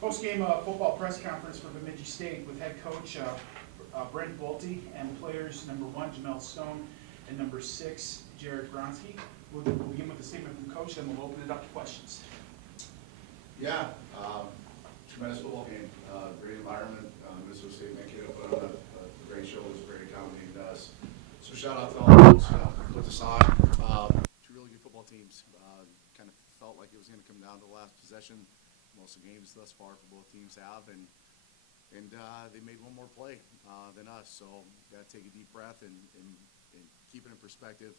Postgame football press conference for Bemidji State with head coach Brent Bolte and players number 1, Jamel Stone, and number 6, Jared Gronsky. We'll begin with a statement from coach, then we'll open it up to questions. Yeah, tremendous football game, great environment. Minnesota State Mankato put on a great show. It was very accommodating to us. So shout out to all the folks who put this on. Two really good football teams. Kind of felt like it was going to come down to the last possession. Most of the games thus far for both teams have, and they made one more play than us. So got to take a deep breath and keep it in perspective.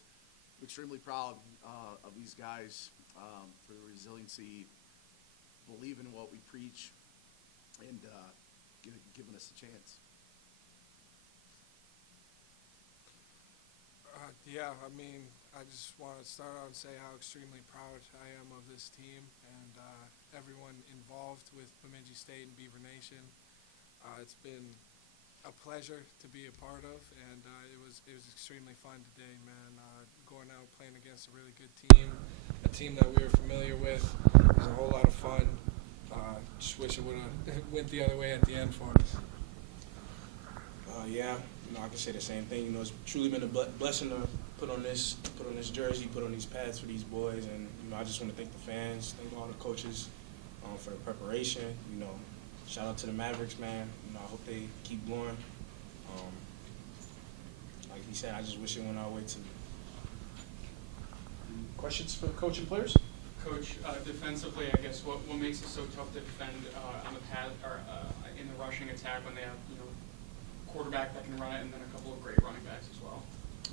I'm extremely proud of these guys for the resiliency, believing in what we preach, and giving us a chance. Yeah, I mean, I just want to start out and say how extremely proud I am of this team and everyone involved with Bemidji State and Beaver Nation. It's been a pleasure to be a part of, and it was extremely fun today, man. Going out playing against a really good team, a team that we were familiar with. It was a whole lot of fun. Just wish it would have went the other way at the end for us. Yeah, I can say the same thing. It's truly been a blessing to put on this jersey, put on these pads for these boys, and I just want to thank the fans, thank all the coaches for the preparation. Shout out to the Mavericks, man. I hope they keep going. Like he said, I just wish it went our way too. Questions for the coach and players? Coach, defensively, I guess what makes it so tough to defend on the pad or in the rushing attack when they have quarterback that can run it and then a couple of great running backs as well?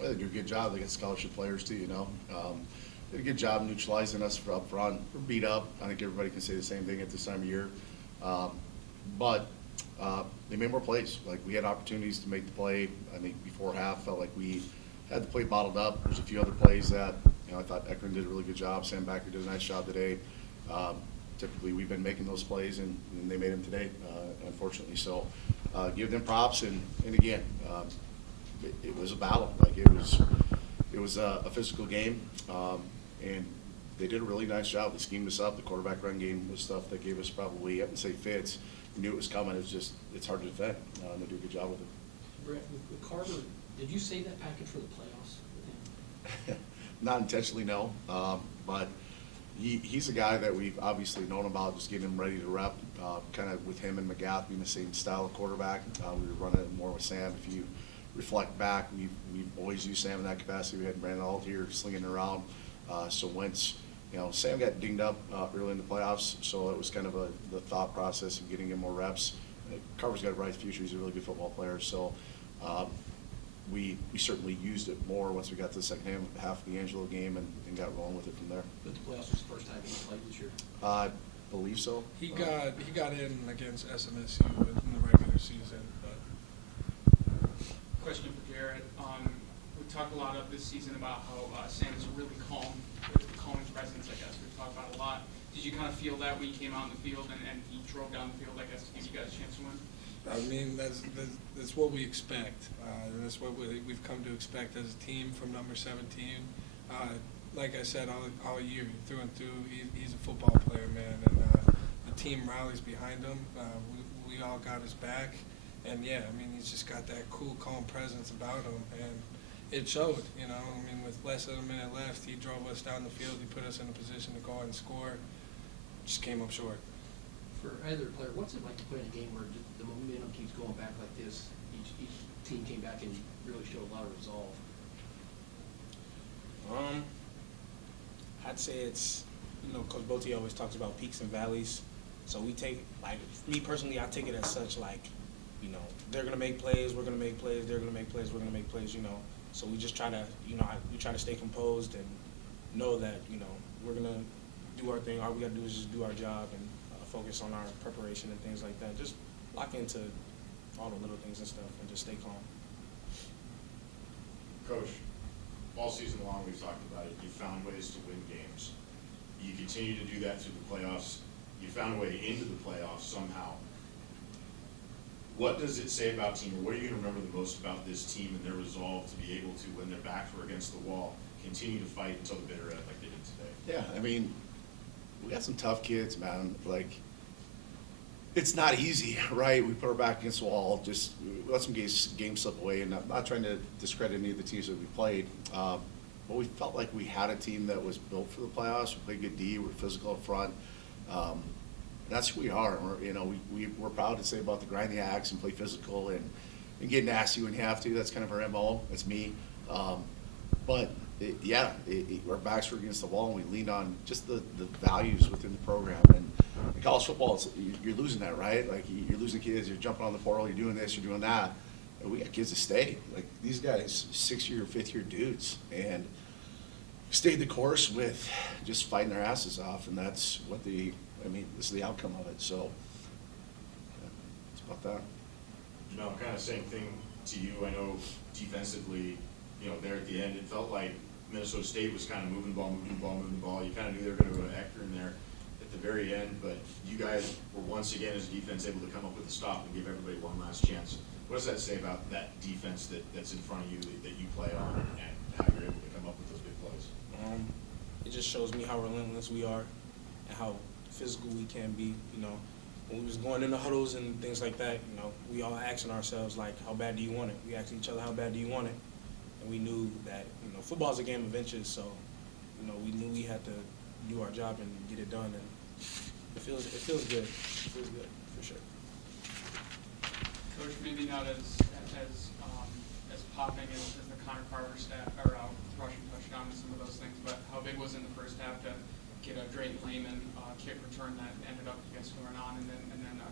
Well, they do a good job. They get scholarship players too. Did a good job neutralizing us for up front. We're beat up. I think everybody can say the same thing at this time of year. But they made more plays. Like, we had opportunities to make the play. I think before half felt like we had the play bottled up. There's a few other plays that I thought Ekron did a really good job. Sam Backer did a nice job today. Typically, we've been making those plays, and they made them today, unfortunately. So give them props. And again, it was a battle. Like, it was a physical game, and they did a really nice job. They schemed us up. The quarterback run game was stuff that gave us probably, I wouldn't say fits. We knew it was coming. It's hard to defend. They do a good job with it. Brett, with Carver, did you save that package for the playoffs with him? Not intentionally, no. But he's a guy that we've obviously known about, just getting him ready to rep. Kind of with him and McGath being the same style of quarterback. We were running it more with Sam. If you reflect back, we've always used Sam in that capacity. We had Brandon Alt here slinging it around. So once Sam got dinged up early in the playoffs, so it was kind of the thought process of getting him more reps. Carver's got a bright future. He's a really good football player. So we certainly used it more once we got to the second half of the Angelo game and got rolling with it from there. But the playoffs was the first time he played this year? I believe so. He got in against SMSU in the regular season. But Question for Jared. We talked a lot of this season about how Sam is a really calming presence, I guess. We've talked about a lot. Did you kind of feel that when you came out in the field and he drove down the field, I guess, to give you guys a chance to win? I mean, that's what we expect. And that's what we've come to expect as a team from number 17. Like I said, all year, through and through, he's a football player, man. And the team rallies behind him. We all got his back. And, yeah, I mean, he's just got that cool, calm presence about him. And it showed, I mean, with less than a minute left, he drove us down the field. He put us in a position to go out and score. Just came up short. For either player, what's it like to play in a game where the momentum keeps going back like this? Each team came back and really showed a lot of resolve. I'd say it's, Coach Bolte always talks about peaks and valleys. So we take, like, me personally, I take it as such, like, they're going to make plays, we're going to make plays, they're going to make plays, we're going to make plays, So we just try to, we try to stay composed and know that, we're going to do our thing. All we got to do is just do our job and focus on our preparation and things like that. Just lock into all the little things and stuff and just stay calm. Coach, all season long we've talked about it. You found ways to win games. You continue to do that through the playoffs. You found a way into the playoffs somehow. What does it say about team, or what are you going to remember the most about this team and their resolve to be able to, when their backs were against the wall, continue to fight until the bitter end like they did today? Yeah, I mean, we got some tough kids, man. Like, It's not easy, right? We put our back against the wall, just let some games slip away, and I'm not trying to discredit any of the teams that we played. But we felt like we had a team that was built for the playoffs. We played good D, we're physical up front. And that's who we are. We're proud to say about the grind the axe and play physical and get nasty when you have to. That's kind of our MO. That's me. But our backs were against the wall, and we leaned on just the values within the program. And in college football, you're losing that, right? Like, you're losing kids, you're jumping on the portal, you're doing this, you're doing that. And we got kids that stay. Like, these guys, 6-year, 5th-year dudes, and stayed the course with just fighting their asses off. And that's what this is the outcome of it. So, it's about that. No, kind of same thing to you. I know defensively, there at the end, it felt like Minnesota State was kind of moving the ball. You kind of knew they were going to go to Hector in there at the very end, but you guys were once again as a defense able to come up with a stop and give everybody one last chance. What does that say about that defense that's in front of you that you play on and how you're able to come up with those big plays? It just shows me how relentless we are and how physical we can be. When we was going into huddles and things like that, we all asking ourselves, like, how bad do you want it? We asked each other, how bad do you want it? And we knew that, football's a game of inches, so, we knew we had to do our job and get it done, and it feels good. It feels good, for sure. Coach, maybe not as popping as the Connor Carter rushing touchdown and some of those things, but how big was in the first half to get a Drayton Lehman kick return that ended up scoring on, and then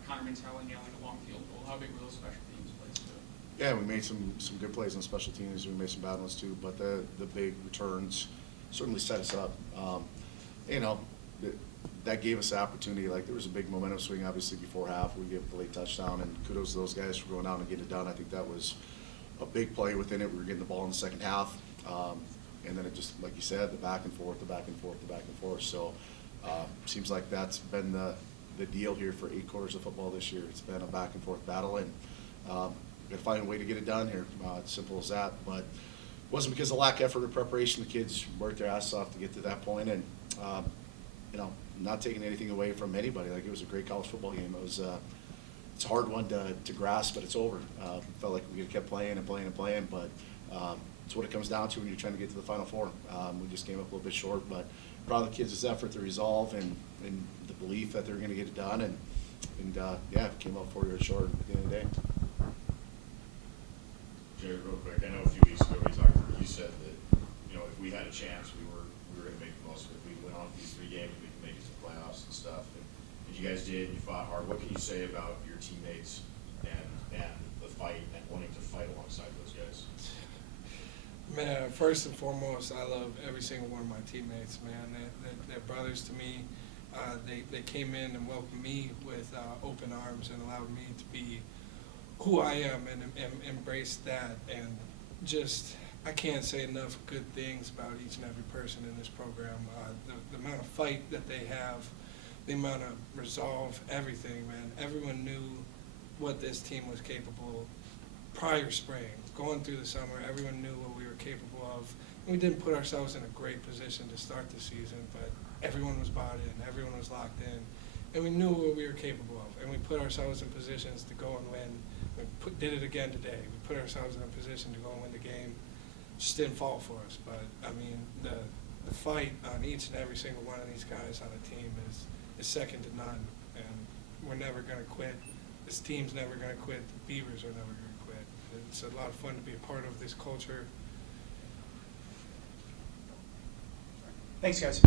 Connor Mintelli nailing a long field goal? How big were those special teams plays too? Yeah, we made some good plays on special teams. We made some bad ones too, but the big returns certainly set us up. That gave us the opportunity. Like, there was a big momentum swing, obviously, before half. We gave the late touchdown, and kudos to those guys for going out and getting it done. I think that was a big play within it. We were getting the ball in the second half, and then it just, like you said, the back and forth. So, seems like that's been the deal here for 8 quarters of football this year. It's been a back and forth battle, and we've got to find a way to get it done here. It's simple as that. But it wasn't because of lack of effort or preparation. The kids worked their ass off to get to that point, and not taking anything away from anybody. Like, it was a great college football game. It was it's a hard one to grasp, but it's over. Felt like we kept playing, but it's what it comes down to when you're trying to get to the Final Four. We just came up a little bit short, but proud of the kids' effort, the resolve, and the belief that they're going to get it done, and came up 4 years short at the end of the day. Jared, real quick, I know a few weeks ago you said that, if we had a chance, we were going to make the most of it. We went on these 3 games, we could make it to the playoffs and stuff. And you guys did, you fought hard. What can you say about your teammates and the fight and wanting to fight alongside those guys? Man, first and foremost, I love every single one of my teammates, man. They're brothers to me. They came in and welcomed me with open arms and allowed me to be who I am and embrace that. And just, I can't say enough good things about each and every person in this program. The amount of fight that they have, the amount of resolve, everything, man. Everyone knew what this team was capable prior spring. Going through the summer, everyone knew what we were capable of. And we didn't put ourselves in a great position to start the season, but everyone was bought in, everyone was locked in, and we knew what we were capable of. And we put ourselves in positions to go and win. We did it again today. We put ourselves in a position to go and win the game. Just didn't fall for us. But, the fight on each and every single one of these guys on the team is second to none. And we're never going to quit. This team's never going to quit. The Beavers are never going to quit. It's a lot of fun to be a part of this culture. Thanks, guys.